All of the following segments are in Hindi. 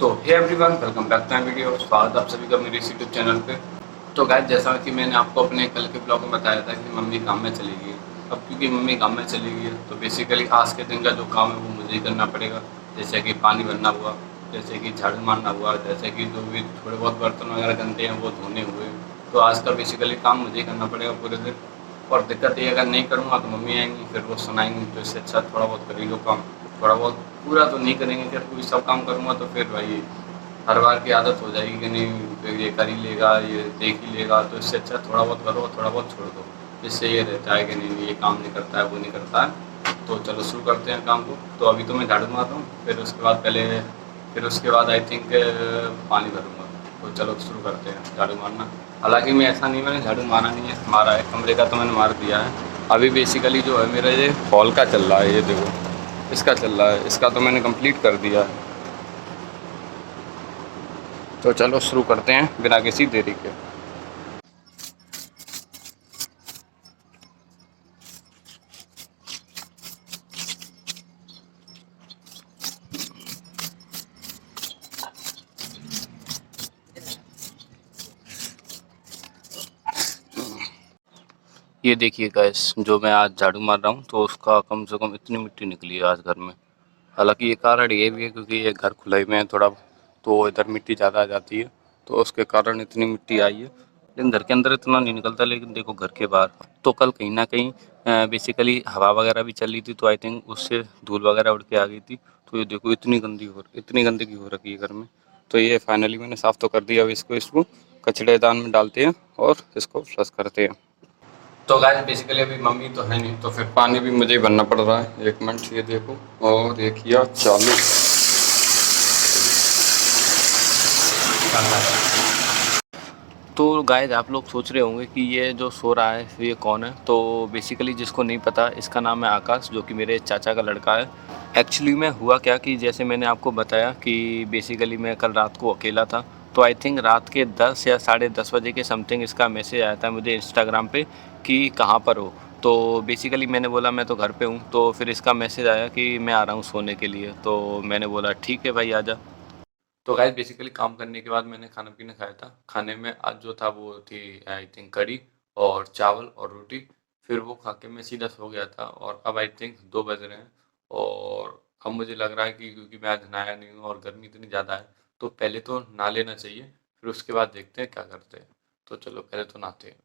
तो hey everyone, welcome back to my video. स्वागत आप सभी का मेरे इस यूट्यूब चैनल पे। तो गाइस, जैसा कि मैंने आपको अपने कल के ब्लॉग में बताया था कि मम्मी काम में चली गई है। अब क्योंकि मम्मी काम में चली गई है तो बेसिकली आज के दिन का जो काम है वो मुझे ही करना पड़ेगा। जैसे कि पानी भरना हुआ, जैसे कि झाड़ू मारना हुआ, जैसे कि जो भी थोड़े बहुत बर्तन वगैरह गंदे हैं वो धोने हुए। तो आज का बेसिकली काम मुझे ही करना पड़ेगा पूरे दिन। और दिक्कत ये, अगर नहीं करूँगा तो मम्मी आएंगी, फिर वो सुनाएंगी। तो इससे अच्छा थोड़ा बहुत कर ही लो काम। थोड़ा बहुत पूरा तो नहीं करेंगे, जब कोई सब काम करूँगा तो फिर भाई हर बार की आदत हो जाएगी कि नहीं फिर ये कर ही लेगा, ये देख ही लेगा। तो इससे अच्छा थोड़ा बहुत करो, थोड़ा बहुत छोड़ दो। इससे ये रहता है कि नहीं ये काम नहीं करता है, वो नहीं करता है। तो चलो शुरू करते हैं काम को। तो अभी तो मैं झाड़ू मार रहा हूँ, फिर उसके बाद आई थिंक पानी भरूँगा। तो चलो शुरू करते हैं झाड़ू मारना। हालाँकि मैं ऐसा नहीं, मैंने झाड़ू मारा नहीं है, मारा है कमरे का, तो मैंने मार दिया है। अभी बेसिकली जो है मेरा ये हॉल का चल रहा है, ये देखो इसका चल रहा है, इसका तो मैंने कंप्लीट कर दिया है। तो चलो शुरू करते हैं बिना किसी देरी के। ये देखिए गाइस, जो मैं आज झाड़ू मार रहा हूँ तो उसका कम से कम इतनी मिट्टी निकली है आज घर में। हालांकि ये कारण ये भी है क्योंकि ये घर खुला ही में है थोड़ा, तो इधर मिट्टी ज़्यादा आ जाती है, तो उसके कारण इतनी मिट्टी आई है। लेकिन घर के अंदर इतना नहीं निकलता, लेकिन देखो घर के बाहर तो कल कहीं ना कहीं बेसिकली हवा वगैरह भी चल रही थी, तो आई थिंक उससे धूल वगैरह उड़ के आ गई थी। तो ये देखो इतनी गंदगी हो रखी है घर में। तो ये फाइनली मैंने साफ़ तो कर दिया। अब इसको कचड़ेदान में डालते हैं और इसको फ्लश करते हैं। तो गाइस बेसिकली अभी मम्मी तो है नहीं, तो फिर पानी भी मुझे ही भरना पड़ रहा है। एक मिनट, ये देखो, और ये किया चालू। तो गाइस आप लोग सोच रहे होंगे कि ये जो सो रहा है ये कौन है। तो बेसिकली जिसको नहीं पता, इसका नाम है आकाश, जो कि मेरे चाचा का लड़का है। एक्चुअली में हुआ क्या कि जैसे मैंने आपको बताया कि बेसिकली मैं कल रात को अकेला था। तो आई थिंक रात के 10 या साढ़े 10 बजे के समथिंग इसका मैसेज आया था मुझे इंस्टाग्राम पे कि कहाँ पर हो। तो बेसिकली मैंने बोला मैं तो घर पे हूँ। तो फिर इसका मैसेज आया कि मैं आ रहा हूँ सोने के लिए। तो मैंने बोला ठीक है भाई आजा। तो गाइस बेसिकली काम करने के बाद मैंने खाना पीना खाया था। खाने में आज जो था वो थी आई थिंक कढ़ी और चावल और रोटी। फिर वो खा के मैं सीधा सो गया था, और अब आई थिंक 2 बज रहे हैं। और अब मुझे लग रहा है कि क्योंकि मैं आज नहाया नहीं हूँ और गर्मी इतनी ज़्यादा है, तो पहले तो नहा लेना चाहिए, फिर उसके बाद देखते हैं क्या करते हैं। तो चलो पहले तो नहाते हैं।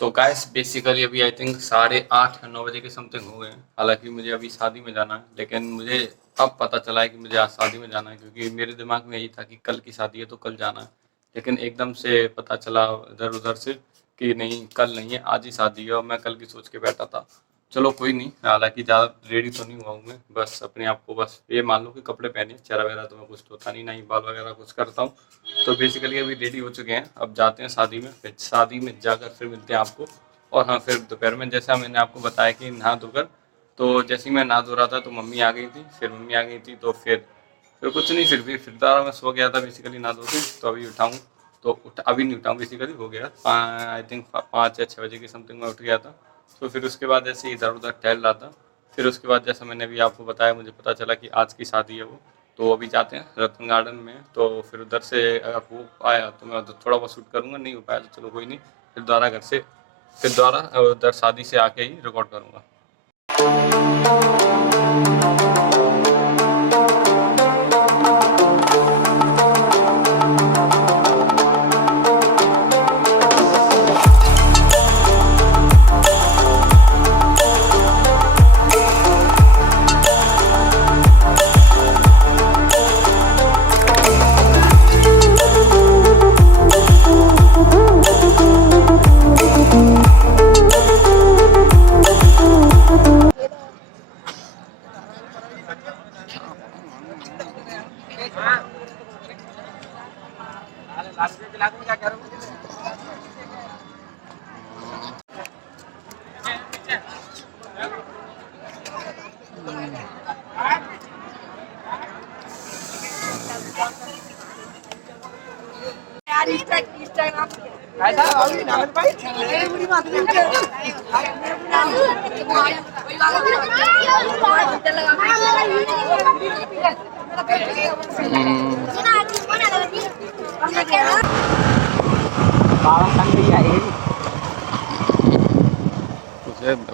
तो गाइस बेसिकली अभी आई थिंक 8:30 या 9 बजे के समथिंग हो गए हैं। हालांकि मुझे अभी शादी में जाना है, लेकिन मुझे अब पता चला है कि मुझे आज शादी में जाना है, क्योंकि मेरे दिमाग में यही था कि कल की शादी है तो कल जाना है। लेकिन एकदम से पता चला इधर उधर से कि नहीं कल नहीं है, आज ही शादी है, और मैं कल की सोच के बैठा था। चलो कोई नहीं, हालांकि ज़्यादा रेडी तो नहीं हुआ हूँ मैं, बस अपने आप को बस ये मान लो कि कपड़े पहने, चेहरा वगैरह तो मैं कुछ होता नहीं, ना ही बाल वगैरह कुछ करता हूँ। तो बेसिकली अभी रेडी हो चुके हैं, अब जाते हैं शादी में, फिर शादी में जाकर फिर मिलते हैं आपको। और हाँ, फिर दोपहर में जैसा मैंने आपको बताया कि नहा धोकर, तो जैसे ही मैं नहा धो रहा था तो मम्मी आ गई थी। फिर मम्मी आ गई थी तो फिर कुछ नहीं, फिर दोबारा मैं सो गया था बेसिकली नहा धो के। तो अभी उठाऊँ तो अभी नहीं उठाऊँ, बेसिकली हो गया आई थिंक 5 या 6 बजे की समथिंग मैं उठ गया था। तो फिर उसके बाद ऐसे इधर उधर टहल रहा था। फिर उसके बाद जैसा मैंने अभी आपको बताया, मुझे पता चला कि आज की शादी है वो। तो अभी जाते हैं रतन गार्डन में। तो फिर उधर से अगर हो पाया तो मैं उधर थोड़ा बहुत शूट करूँगा, नहीं हो पाया तो चलो कोई नहीं, फिर दोबारा घर से, फिर दोबारा उधर शादी से आके ही रिकॉर्ड करूँगा।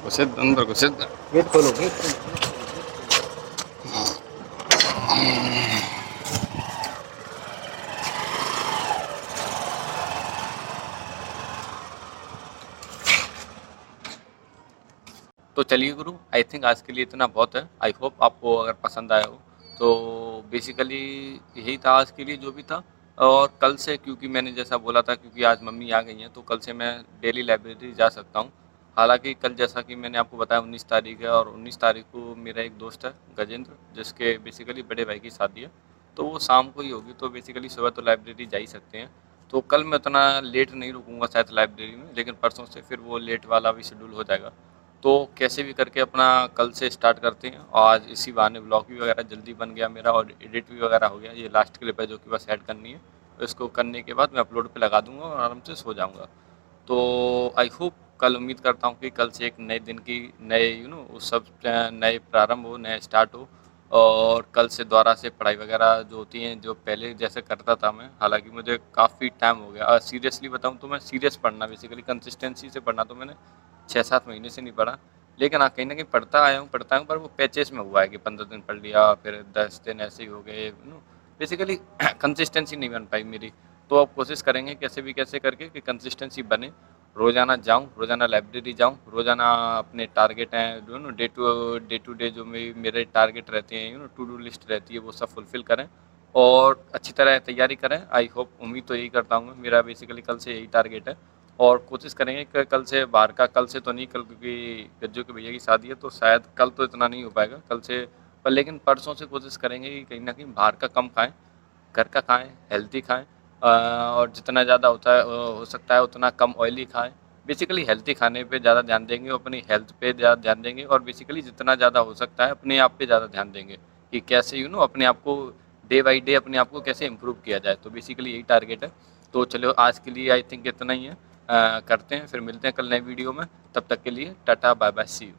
घुसेद अंदर घुसेद। गेट खोलो, गेट खोलो। तो चलिए गुरु, आई थिंक आज के लिए इतना बहुत है। आई होप आपको अगर पसंद आया हो। तो बेसिकली यही था आज के लिए जो भी था। और कल से, क्योंकि मैंने जैसा बोला था, क्योंकि आज मम्मी आ गई हैं, तो कल से मैं डेली लाइब्रेरी जा सकता हूँ। हालांकि कल जैसा कि मैंने आपको बताया 19 तारीख है, और 19 तारीख को मेरा एक दोस्त है गजेंद्र, जिसके बेसिकली बड़े भाई की शादी है। तो वो शाम को ही होगी, तो बेसिकली सुबह तो लाइब्रेरी जा ही सकते हैं। तो कल मैं उतना लेट नहीं रुकूंगा शायद लाइब्रेरी में, लेकिन परसों से फिर वो लेट वाला भी शेड्यूल हो जाएगा। तो कैसे भी करके अपना कल से स्टार्ट करते हैं। और आज इसी बहाने ब्लॉग भी वगैरह जल्दी बन गया मेरा, और एडिट भी वगैरह हो गया। ये लास्ट क्लिप है जो कि बस ऐड करनी है। तो इसको करने के बाद मैं अपलोड पे लगा दूंगा और आराम से सो जाऊंगा। तो आई होप, कल उम्मीद करता हूँ कि कल से एक नए दिन की नए उस सब नए प्रारंभ हो, नए स्टार्ट हो। और कल से दोबारा से पढ़ाई वगैरह जो होती हैं, जो पहले जैसे करता था मैं, हालांकि मुझे काफ़ी टाइम हो गया। सीरियसली बताऊँ तो मैं सीरियस पढ़ना, बेसिकली कंसिस्टेंसी से पढ़ना तो मैंने 6-7 महीने से नहीं पढ़ा। लेकिन हाँ, कहीं ना कहीं पढ़ता हूँ, पर वो पैचेस में हुआ है कि 15 दिन पढ़ लिया, फिर 10 दिन ऐसे ही हो गए। बेसिकली कंसिस्टेंसी नहीं बन पाई मेरी। तो अब कोशिश करेंगे कैसे भी कैसे करके कि कंसिस्टेंसी बने। रोज़ाना जाऊँ, रोज़ाना लाइब्रेरी जाऊँ, रोज़ाना अपने टारगेट हैं डे टू डे जो मेरे टारगेट रहते हैं, टू डू लिस्ट रहती है, वो सब फुलफ़िल करें। और अच्छी तरह तैयारी करें। आई होप, उम्मीद तो यही करता हूँ, मेरा बेसिकली कल से यही टारगेट है। और कोशिश करेंगे कि कल से बाहर का, कल से तो नहीं, कल क्योंकि गज्जू के भैया की शादी है, तो शायद कल तो इतना नहीं हो पाएगा कल से। पर लेकिन परसों से कोशिश करेंगे कि कहीं ना कहीं बाहर का कम खाएं, घर का खाएं, हेल्दी खाएं। और जितना ज़्यादा होता है हो सकता है उतना कम ऑयली खाएं। बेसिकली हेल्दी खाने पे ज़्यादा ध्यान देंगे, अपनी हेल्थ पे ज़्यादा ध्यान देंगे, और बेसिकली जितना ज़्यादा हो सकता है अपने आप पे ज़्यादा ध्यान देंगे कि कैसे अपने आप को डे बाई डे अपने आप को कैसे इम्प्रूव किया जाए। तो बेसिकली यही टारगेट है। तो चलो आज के लिए आई थिंक इतना ही है। करते हैं, फिर मिलते हैं कल नए वीडियो में। तब तक के लिए tata bye bye, see you.